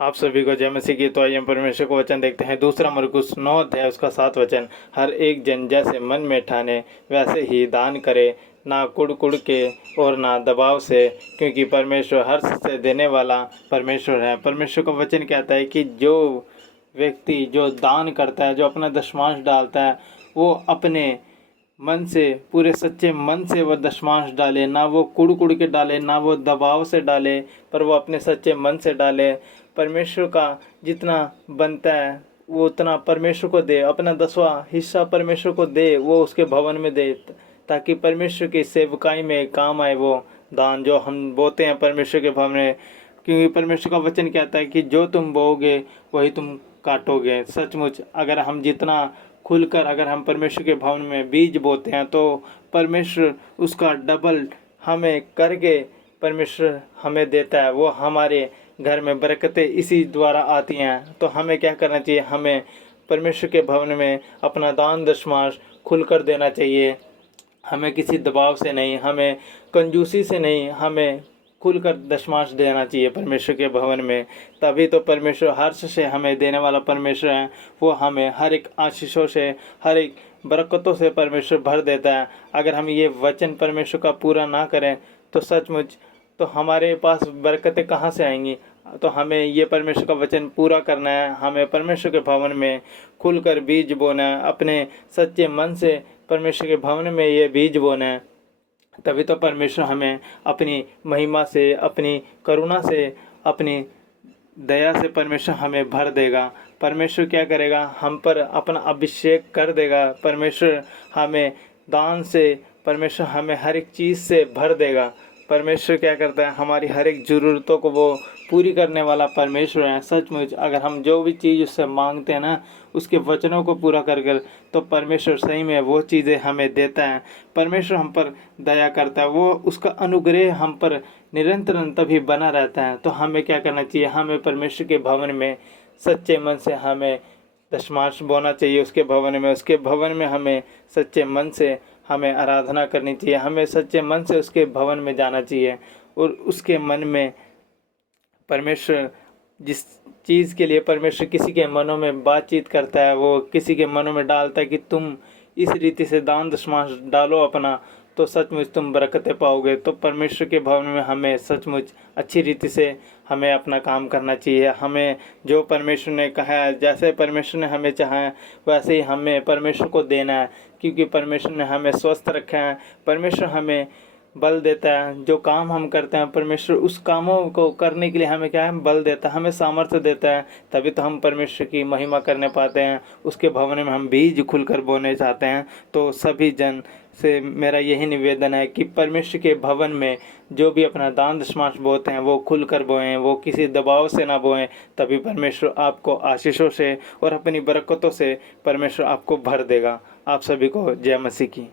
आप सभी को जय मसीह की। तो आइए हम परमेश्वर को वचन देखते हैं। दूसरा मरकुस 9 अध्याय उसका 7 वचन। हर एक जन जैसे मन में ठाने वैसे ही दान करे, ना कुड़ कुड़ के और ना दबाव से, क्योंकि परमेश्वर हर्ष से देने वाला परमेश्वर है। परमेश्वर का वचन कहता है कि जो व्यक्ति जो दान करता है, जो अपना दशमांश डालता है, वो अपने मन से, पूरे सच्चे मन से वो दशमांश डाले, ना वो कुड़ कुड़ के डाले, ना वो दबाव से डाले, पर वो अपने सच्चे मन से डाले। परमेश्वर का जितना बनता है वो उतना परमेश्वर को दे, अपना 10वां हिस्सा परमेश्वर को दे, वो उसके भवन में दे, ताकि परमेश्वर की सेवकाई में काम आए वो दान जो हम बोते हैं परमेश्वर के भवन में। क्योंकि परमेश्वर का वचन कहता है कि जो तुम बोओगे वही तुम काटोगे। सचमुच अगर हम जितना खुलकर अगर हम परमेश्वर के भवन में बीज बोते हैं तो परमेश्वर उसका डबल हमें करके परमेश्वर हमें देता है। वो हमारे घर में बरकतें इसी द्वारा आती हैं। तो हमें क्या करना चाहिए? हमें परमेश्वर के भवन में अपना दान दशमांश खुलकर देना चाहिए। हमें किसी दबाव से नहीं, हमें कंजूसी से नहीं, हमें खुलकर दशमांश देना चाहिए परमेश्वर के भवन में। तभी तो परमेश्वर हर्ष से हमें देने वाला परमेश्वर है। वो हमें हर एक आशीषों से, हर एक बरकतों से परमेश्वर भर देता है। अगर हम ये वचन परमेश्वर का पूरा ना करें तो सचमुच तो हमारे पास बरकतें कहाँ से आएंगी? तो हमें ये परमेश्वर का वचन पूरा करना है। हमें परमेश्वर के भवन में खुलकर बीज बोना है, अपने सच्चे मन से परमेश्वर के भवन में ये बीज बोना है। तभी तो परमेश्वर हमें अपनी महिमा से, अपनी करुणा से, अपनी दया से परमेश्वर हमें भर देगा। परमेश्वर क्या करेगा? हम पर अपना अभिषेक कर देगा। परमेश्वर हमें दान से, परमेश्वर हमें हर एक चीज़ से भर देगा। परमेश्वर क्या करता है? हमारी हर एक ज़रूरतों को वो पूरी करने वाला परमेश्वर है। सचमुच अगर हम जो भी चीज़ उससे मांगते हैं ना, उसके वचनों को पूरा कर कर, तो परमेश्वर सही में वो चीज़ें हमें देता है। परमेश्वर हम पर दया करता है, वो उसका अनुग्रह हम पर निरंतर तभी बना रहता है। तो हमें क्या करना चाहिए? हमें परमेश्वर के भवन में सच्चे मन से हमें दशमांश बोना चाहिए उसके भवन में। उसके भवन में हमें सच्चे मन से हमें आराधना करनी चाहिए। हमें सच्चे मन से उसके भवन में जाना चाहिए। और उसके मन में परमेश्वर जिस चीज़ के लिए परमेश्वर किसी के मनों में बातचीत करता है, वो किसी के मनों में डालता है कि तुम इस रीति से दान दशमांश डालो अपना, तो सचमुच तुम बरकतें पाओगे। तो परमेश्वर के भवन में हमें सचमुच अच्छी रीति से हमें अपना काम करना चाहिए। हमें जो परमेश्वर ने कहा है, जैसे परमेश्वर ने हमें चाहा है, वैसे ही हमें परमेश्वर को देना है। क्योंकि परमेश्वर ने हमें स्वस्थ रखा है, परमेश्वर हमें बल देता है। जो काम हम करते हैं परमेश्वर उस कामों को करने के लिए हमें क्या है? बल देता है, हमें सामर्थ्य देता है। तभी तो हम परमेश्वर की महिमा करने पाते हैं। उसके भवन में हम बीज खुलकर बोने चाहते हैं। तो सभी जन से मेरा यही निवेदन है कि परमेश्वर के भवन में जो भी अपना दान दशमांश बोते हैं वो खुलकर बोएं, वो किसी दबाव से ना बोएं। तभी परमेश्वर आपको आशीषों से और अपनी बरकतों से परमेश्वर आपको भर देगा। आप सभी को जय मसीह की।